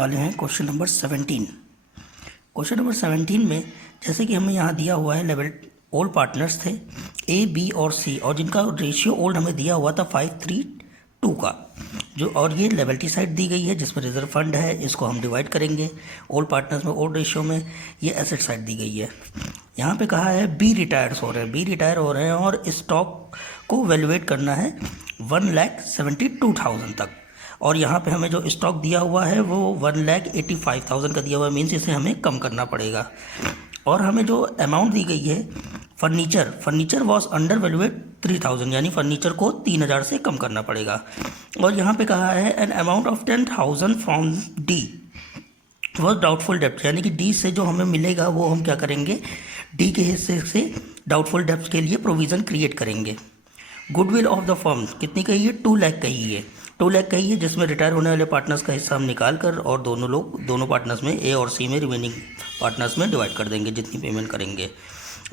वाले हैं question number 17। Question number 17 में जैसे कि हमें यहाँ दिया हुआ है लेवल ओल्ड पार्टनर्स थे ए बी और सी, और जिनका रेशियो ओल्ड हमें दिया हुआ था 5:3:2 का, जो और ये लेवल्टी साइड दी गई है जिसमें रिजर्व फंड है, इसको हम डिवाइड करेंगे ओल्ड पार्टनर्स में ओल्ड रेशियो में। ये एसेट साइड दी गई है। यहाँ पे कहा है बी रिटायर हो रहे हैं और स्टॉक को वैल्यूएट करना है 1,72,000 तक, और यहाँ पे हमें जो स्टॉक दिया हुआ है वो 1,85,000 का दिया हुआ है, मीन्स इसे हमें कम करना पड़ेगा। और हमें जो अमाउंट दी गई है फर्नीचर वॉज अंडर वैल्यूएट 3,000, यानी फर्नीचर को 3,000 से कम करना पड़ेगा। और यहाँ पे कहा है an amount of 10,000 from D was doubtful डेप्ट, यानी कि डी से जो हमें मिलेगा वो हम क्या करेंगे, डी के हिस्से से डाउटफुल डेप्ट के लिए प्रोविज़न क्रिएट करेंगे। गुडविल ऑफ द फर्म कितनी कही है, 2 लाख कही है, 2 लाख कही है, जिसमें रिटायर होने वाले पार्टनर्स का हिस्सा हम निकाल कर और दोनों पार्टनर्स में ए और सी में रिमेनिंग पार्टनर्स में डिवाइड कर देंगे जितनी पेमेंट करेंगे।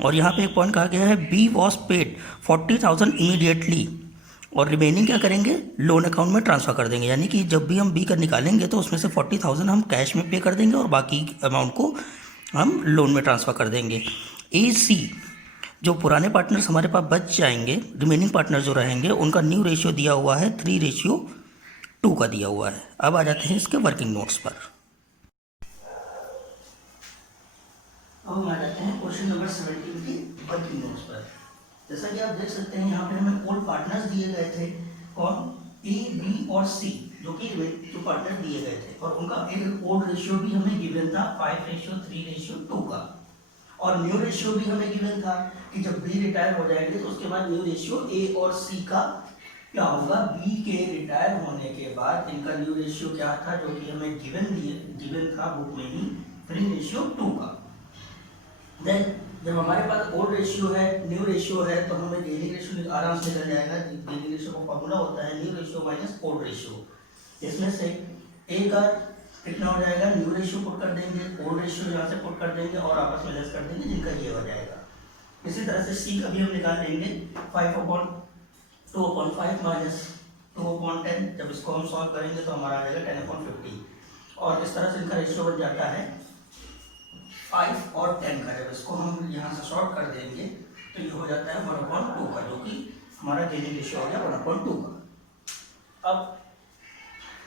और यहाँ पे एक पॉइंट कहा गया है बी वॉज पेड 40,000 इमीडिएटली, और रिमेनिंग क्या करेंगे, लोन अकाउंट में ट्रांसफ़र कर देंगे, यानी कि जब भी हम बी का निकालेंगे तो उसमें से 40,000 हम कैश में पे कर देंगे और बाकी अमाउंट को हम लोन में ट्रांसफ़र कर देंगे। ए सी जो पुराने पार्टनर्स हमारे पास बच जाएंगे, रिमेनिंग पार्टनर जो रहेंगे, उनका न्यू रेशियो दिया हुआ है 3:2 का दिया हुआ है। अब आ जाते हैं इसके वर्किंग नोट्स पर। अब हम आ जाते हैं क्वेश्चन नंबर 17 के वर्किंग नोट्स पर। जैसा कि आप देख सकते हैं यहाँ पे हमें ओल्ड पार्टनर्स दिए गए थे, कौन, ए बी और सी, जो पार्टनर दिए गए थे, और उनका एक ओल्ड रेशियो भी हमें गिवन था 5:3:2 का, और न्यू रेशियो भी हमें गिवन था कि जब बी रिटायर हो जाएंगे तो उसके बाद न्यू रेशियो ए और सी का क्या होगा, बी के रिटायर होने के बाद इनका न्यू रेशियो क्या था, जो कि हमें गिवन था बुक में ही 3:2 का। देन जब हमारे पास ओल्ड रेशियो है, न्यू रेशियो है, तो हमें गेनिंग रेशियो आराम से निकल जाएगा। गेनिंग रेशियो का फॉर्मूला होता है new ratio minus old ratio. इसमें से ए का कितना हो जाएगा, न्यू रेशियो पुट कर देंगे, ओल्ड रेशियो यहाँ से पुट कर देंगे और आपस में लेस कर देंगे, जिनका ये हो जाएगा। इसी तरह से सी का भी हम निकाल लेंगे 5/2/5 माइनस 2/10, जब इसको हम सॉल्व करेंगे तो हमारा आ जाएगा 10/50, और इस तरह से इनका रेशियो बन जाता है 5 और 10 का। जब इसको हम यहाँ से सॉल्व कर देंगे तो ये हो जाता है 1/2 का, जो कि हमारा गेनिंग रेशियो हो गया 1/2 का। अब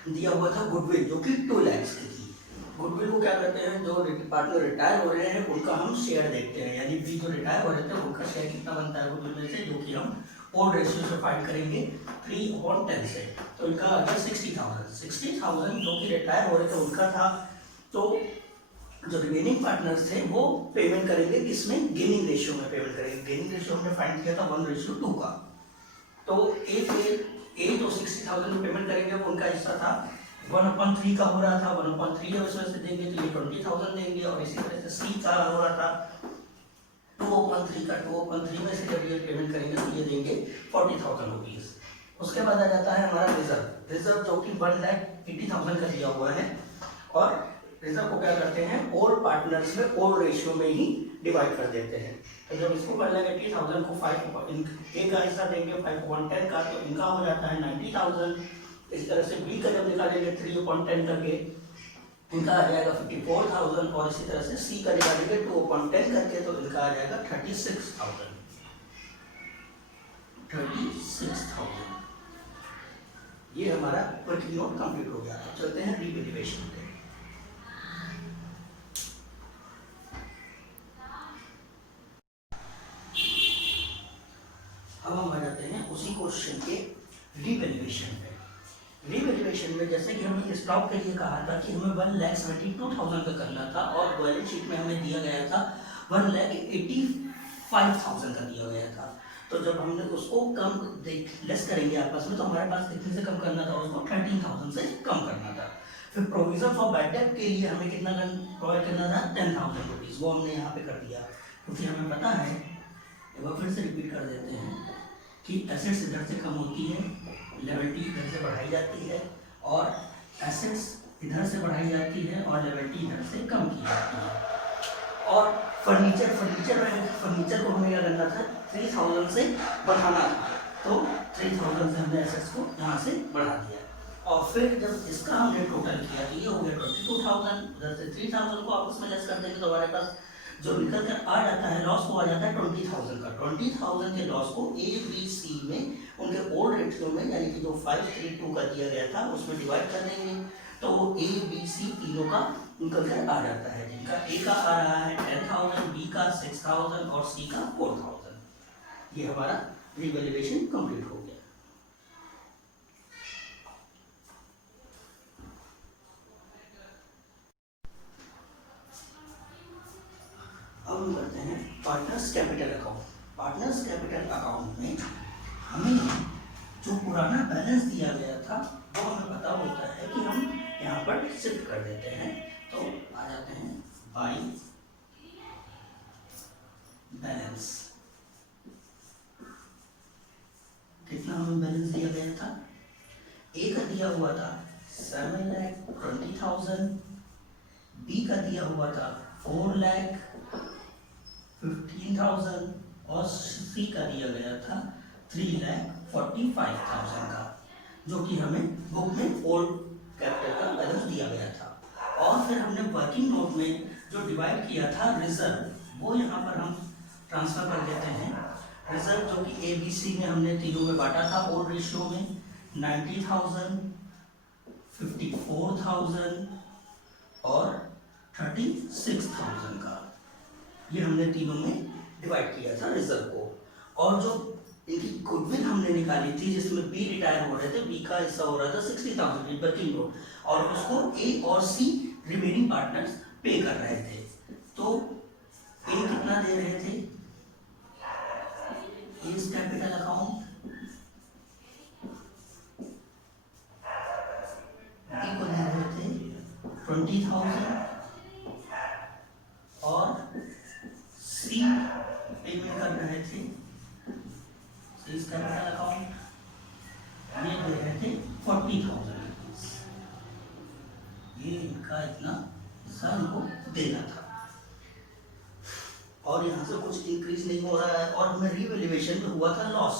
दिया हुआ था गुडविल, जो कि 2 लाख की थी। गुडविल को क्या करते हैं, जो पार्टनर रिटायर हो रहे हैं उनका हम शेयर देखते हैं, यानी बी जो रिटायर हो रहे थे उनका शेयर कितना बनता है गुडविल में से, जो कि हम ओल्ड रेशियो से फाइंड करेंगे 3/10 से। तो इनका आ गया 60,000 जो कि रिटायर हो रहे थे उनका था। तो जो रिमेनिंग पार्टनर्स थे वो पेमेंट करेंगे किसमें, गेनिंग रेशियो में पेमेंट करेंगे। गेनिंग रेशियो हमने फाइंड किया था 1:2 का। तो ए जो 60,000 में पेमेंट करेंगे वो उनका हिस्सा था 1/3 का हो रहा था, 1/3 है उसमें से देंगे तो ये 20,000 देंगे, और इसी तरह से सी का हो रहा था 2/3 का, 2/3 में से जब ये पेमेंट करेंगे तो ये देंगे 40,000 रुपीज़। उसके बाद आ जाता है हमारा रिजर्व जो कि 1,80,000 का दिया हुआ है, और रिजर्व को क्या करते हैं, ओल्ड पार्टनर्स में ओल्ड रेशियो में ही डिवाइड कर देते हैं। तो जब इसको कर लेंगे 80,000 को 5 ए का हिस्सा देंगे 5/10 का, तो इनका हो जाता है 90,000। इस तरह से बी का जब निकालेंगे 3/10 करके इनका आ जाएगा 54,000, और इसी तरह से सी का निकालेंगे 2/10 करके तो इनका आ जाएगा 36,000। ये हमारा वर्किंग नोट कंप्लीट हो गया। चलते हैं रिवैल्यूएशन पे। अब हम आ जाते हैं उसी क्वेश्चन के रिवैल्यूएशन पे। रिवैल्यूएशन में जैसे कि हमने स्टॉक के लिए कहा था कि हमें 1,72,000 का करना था, और बैलेंस शीट में हमें दिया गया था 1,85,000 का दिया गया था। तो जब हमने उसको लेस करेंगे आपस में, तो हमारे पास कितने से कम करना था, उसको 13,000 से कम करना था। फिर प्रोविजन फॉर बैड डेट के लिए हमें कितना प्रोवाइड करना था, 10,000 रुपीज़, वो हमने यहाँ पे कर दिया, क्योंकि हमें पता है, एक बार फिर से रिपीट कर देते हैं कि एसेट्स इधर से कम होती है, लेवल्टी इधर से बढ़ाई जाती है, और एसेट्स इधर से बढ़ाई जाती है और लेवल्टी इधर से कम की जाती है। और फर्नीचर को हमें क्या करना था, 3,000 से बढ़ाना था, तो 3,000 से हमने एसेट्स को यहाँ से बढ़ा दिया। और फिर जब इसका हमने टोटल किया तो ये हो गया 22,000। 3000, उधर से 3000 को आपस में लेस कर देंगे तो हमारे पास जो निकल कर आ जाता है लॉस वो आ जाता है 20,000 का। 20,000 के लॉस को ए बी सी में उनके ओल्ड रेशियो में यानी कि जो 532 का दिया गया था उसमें डिवाइड कर देंगे तो वो ए बी सी तीनों का निकल कर आ जाता है, जिनका ए का आ रहा है 10,000, बी का 6,000 और सी का 4,000। ये हमारा रिवैल्यूएशन कंप्लीट हो गया। अब हम करते हैं partners capital account. Partners capital account में हमें जो पुराना बैलेंस दिया गया था वो हमें पता होता है कि हम यहाँ पर शिफ्ट कर देते हैं। तो आ जाते हैं बाय बैलेंस। कितना हमें बैलेंस दिया गया था? ए का दिया हुआ था 7,20,000, बी का दिया हुआ था 4,15,000 और सी का दिया गया था 3,45,000 का, जो कि हमें बुक में ओल्ड कैपिटल का बैलेंस दिया गया था। और फिर हमने वर्किंग नोट में जो डिवाइड किया था रिजर्व वो यहाँ पर हम ट्रांसफर कर देते हैं। रिजर्व जो कि ए बी सी में हमने तीनों में बांटा था ओल्ड रेशियो में 90,000, 54,000 और 36,000 का, ये हमने तीनों में डिवाइड किया था रिजर्व को। और जो इनकी गुडविल हमने निकाली थी जिसमें बी रिटायर हो रहे थे, बी का हिस्सा हो रहा था 60,000 वर्किंग नोट और उसको ए और सी रिमेनिंग पार्टनर्स पे कर रहे थे। तो ए कितना दे रहे थे? इस कैपिटल अकाउंट बी को दे रहे थे 20,000 और सी पेमेंट कर रहे थे इस कैपिटल अकाउंट ये दे रहे थे 40,000 रुपीज। ये इनका इतना हिस्सा इनको देना था और यहाँ से कुछ इंक्रीज नहीं हो रहा है और हमें रिवैल्यूएशन में हुआ था लॉस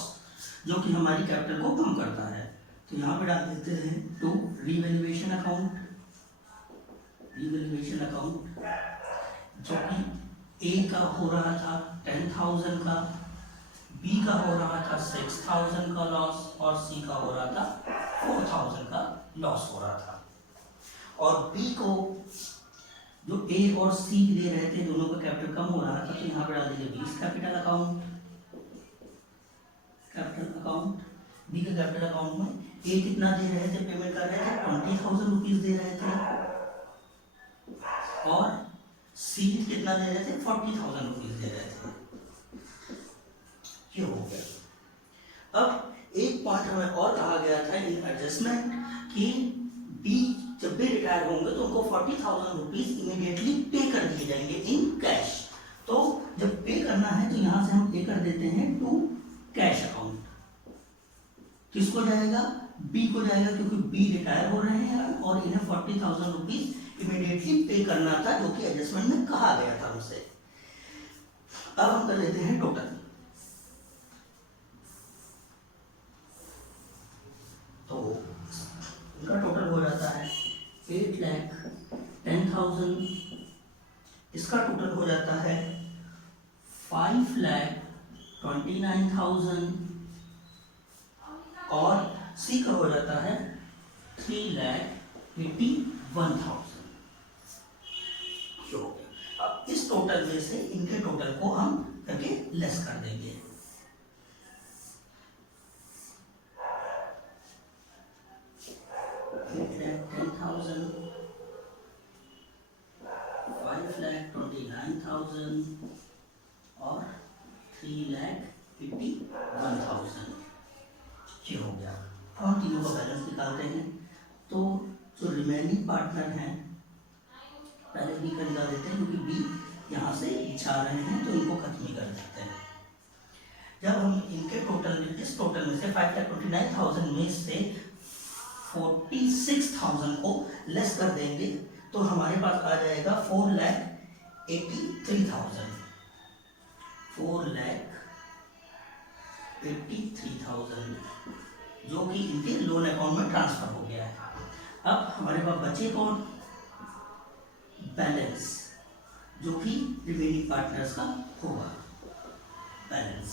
जो कि हमारी कैपिटल को कम करता है। तो यहाँ पे डाल देते हैं to revaluation account. Revaluation account जो कि ए का हो रहा था 10,000 का, बी का हो रहा था 6,000 का लॉस और सी का हो रहा था 4,000 का लॉस हो रहा था। और बी को जो ए और सी दे रहे थे दोनों का कैपिटल कम हो रहा था तो यहाँ पे डाल दीजिए B capital account. Capital account B के कैपिटल अकाउंट में ए कितना दे रहे थे? पेमेंट कर रहे थे 20,000 रुपीज दे रहे थे और सी कितना दे रहे थे? 40,000 रुपीज दे रहे थे। ये हो गया। अब एक पॉइंट हमें और कहा गया था इन एडजस्टमेंट कि बी जब भी रिटायर होंगे तो उनको 40,000 रुपीज इमीडिएटली पे कर दिए जाएंगे इन कैश। तो जब पे करना है तो यहां से हम पे कर देते हैं टू कैश अकाउंट। किसको जाएगा? बी को जाएगा क्योंकि बी रिटायर हो रहे हैं और इन्हें 40,000 रुपीज इमीडिएटली पे करना था जो कि एडजस्टमेंट में कहा गया था हमसे। अब हम कर लेते हैं टोटल। तो इनका टोटल हो जाता है 8,10,000। इसका टोटल हो जाता है 5,29,000 और सी का हो जाता है 3,81,000। अब इस टोटल में से इनके टोटल को हम करके लेस कर देंगे। और 3,81,000 ये हो गया। और तीनों का बैलेंस निकालते हैं तो जो रिमेनिंग पार्टनर हैं पहले बी का निकाल देते हैं क्योंकि बी यहाँ से जा रहे हैं तो इनको खत्म ही कर देते हैं। जब हम इनके टोटल में इस टोटल में से 5,29,000 में से 46,000 को लेस कर देंगे तो हमारे पास आ जाएगा 4,83,000। 4,83,000 जो कि इनके लोन अकाउंट में ट्रांसफर हो गया है। अब हमारे पास बचे कौन? बैलेंस जो कि रिमेनिंग पार्टनर्स का होगा बैलेंस।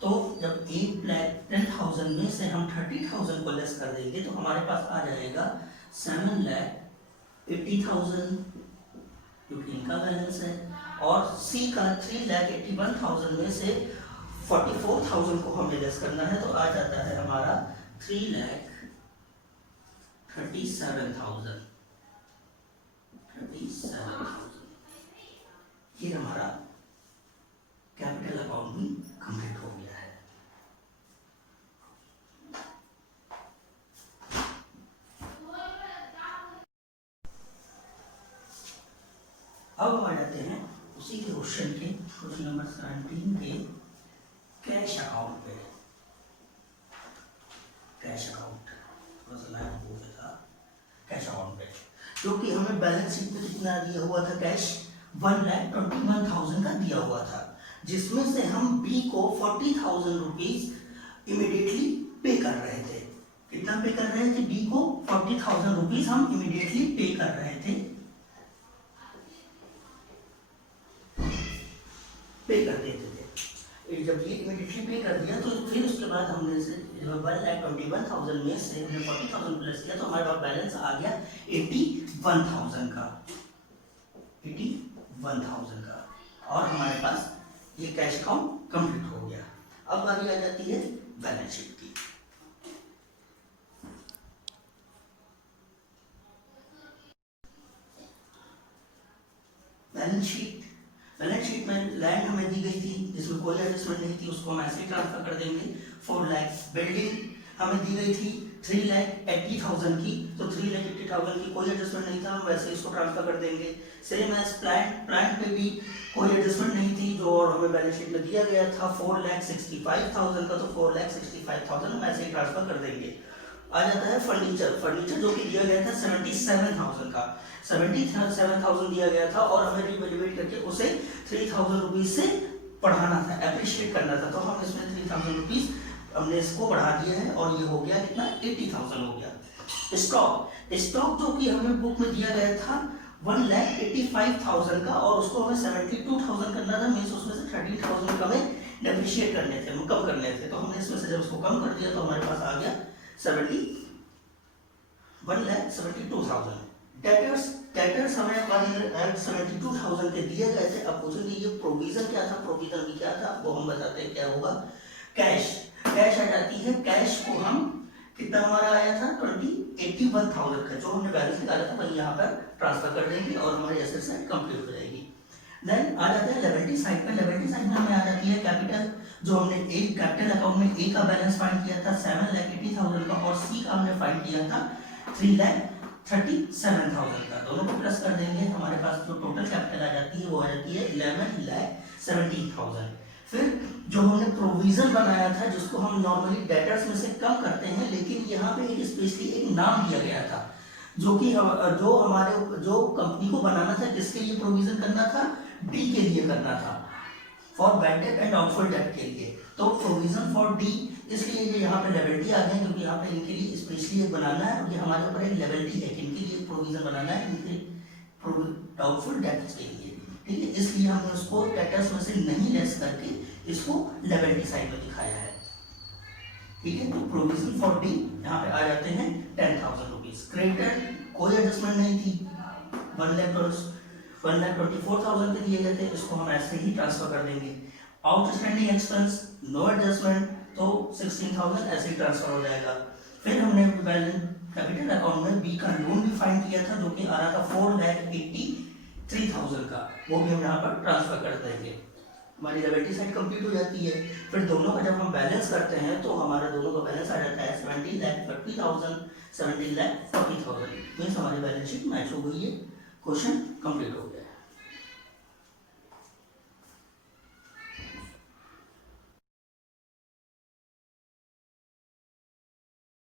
तो जब 1,10,000 में से हम 30,000 को लेस कर देंगे तो हमारे पास आ जाएगा 7,80,000 जो कि इनका बैलेंस है, और सी का 3,81,000 में से 44,000 को हमें लेस करना है तो आ जाता है हमारा 3,37,000। ये हमारा कैपिटल अकाउंट भी कंप्लीट हो गया है। अब हम आ जाते हैं उसी के क्वेश्चन के क्वेश्चन नंबर 17 के कैश अकाउंट पे। कैश अकाउंट थोड़ा सा लाइन हो गया था। कैश अकाउंट पे जो कि हमें बैलेंस शीट में कितना दिया हुआ था, कैश 1,21,000 का दिया हुआ था, जिसमें से हम बी को 40,000 रुपीज इमीडिएटली पे कर रहे थे। कितना पे कर रहे थे? बी को 40,000 रुपीज हम इमीडिएटली पे कर रहे थे, पे कर देते थे। जब ये इमीडिएटली पे कर दिया तो फिर उसके बाद हमने 1,21,000 में से हमने 40,000 प्लस किया तो हमारे पास बैलेंस आ गया 81,000 का, 81,000 का, और हमारे पास ये कैश अकाउंट कंप्लीट हो गया। अब बारी आ जाती है बैलेंस शीट की। बैलेंस शीट में लैंड हमें दी गई थी जिसमें कोई एडजस्टमेंट नहीं थी, उसको हम ऐसे ही ट्रांसफर कर देंगे 4 लाख। बिल्डिंग हमें दी गई थी 3,80,000 की, तो 3,80,000 की कोई एडजस्टमेंट नहीं था, हम वैसे इसको ट्रांसफर कर देंगे। सेम एज प्लांट पे भी कोई एडजस्टमेंट नहीं थी, जो हमें बैलेंस शीट में दिया गया था 4,65,000 का, तो 4,65,000 हम ऐसे ही ट्रांसफर कर देंगे। आ जाता है फर्नीचर जो कि दिया गया था 77,000 का, 77,000 दिया गया था और हमें रिवैल्यूएट करके उसे 3,000 रुपीज से बढ़ाना था, एप्रिशिएट करना था, तो हम इसमें 3,000 रुपीज हमने इसको बढ़ा दिया है और ये हो गया कितना, 80,000 हो गया। स्टॉक जो कि हमें बुक में दिया गया था 1,85,000 का, और उसको हमें 72,000 करना था, मीन्स उसमें से 13,000 हमें डेप्रिशिएट करने थे, कम करने थे, तो हमने इसमें से जब उसको कम कर दिया तो हमारे पास आ गया 1,72,000। डेटर्स हमें 1,72,000 के दिए गए थे। अब पूछेंगे ये प्रोविजन क्या था, प्रोविजन भी क्या था, वो हम बताते हैं क्या होगा। कैश आ जाती है, कैश को हम कितना हमारा आया था 81,000 का, जो हमने बैलेंस निकाला था वही यहाँ पर ट्रांसफर कर देंगे और हमारी एसेट साइड कंप्लीट हो जाएगी। देन आ जाते हैं लिएबिलिटी साइड पे। लिएबिलिटी साइड में हमें आ जाती है कैपिटल, जो हमने एक कैपिटल अकाउंट में ए का बैलेंस फाइंड किया था 7,80,000 का, और सी का हमने फाइंड किया था 3,37,000 का, दोनों को प्लस कर देंगे, हमारे पास जो टोटल कैपिटल आ जाती है वो आ जाती है 11,70,000। फिर जो हमने प्रोविजन बनाया था जिसको हम नॉर्मली डेटर्स में से कम करते हैं, लेकिन यहाँ पे एक स्पेशली एक नाम दिया गया था जो कि जो कंपनी को बनाना था, किसके लिए प्रोविजन करना था, डी के लिए करना था, for bad debt and doubtful debt के लिए। तो प्रोविजन फॉर डी, इसलिए ये यहाँ पे लिएबिलिटी आ गया क्योंकि यहाँ पे इनके लिए स्पेशली एक बनाना है, और ये हमारे ऊपर एक लिएबिलिटी है कि इनके लिए प्रोविजन बनाना है, इनके डाउटफुल डेट्स के लिए, ठीक है। इसलिए हमने उसको डेटर्स में से नहीं लेस करके इसको लिएबिलिटी साइड में दिखाया है, ठीक है। तो प्रोविजन फॉर डी यहाँ पे आ जाते हैं 10,000 रुपीज। क्रेडिटर कोई एडजस्टमेंट नहीं थी, 1,24,000 के दिए गए थे, इसको हम ऐसे ही ट्रांसफर कर देंगे। आउटस्टैंडिंग एक्सपेंस नो एडजस्टमेंट, तो 16,000 ऐसे ही ट्रांसफर हो जाएगा। फिर हमने बैलेंस कैपिटल अकाउंट में बी का लोन भी फाइंड किया था जो कि आ रहा था 4,83,000 का, वो भी हम यहाँ पर ट्रांसफर कर देंगे, हमारी लिएबिलिटी साइड कंप्लीट हो जाती है। फिर दोनों का जब हम बैलेंस करते हैं तो हमारा दोनों का बैलेंस आ जाता है 17,30,000, 17,40,000, मीन्स हमारी बैलेंस शीट मैच हो गई है, क्वेश्चन कंप्लीट हो गया।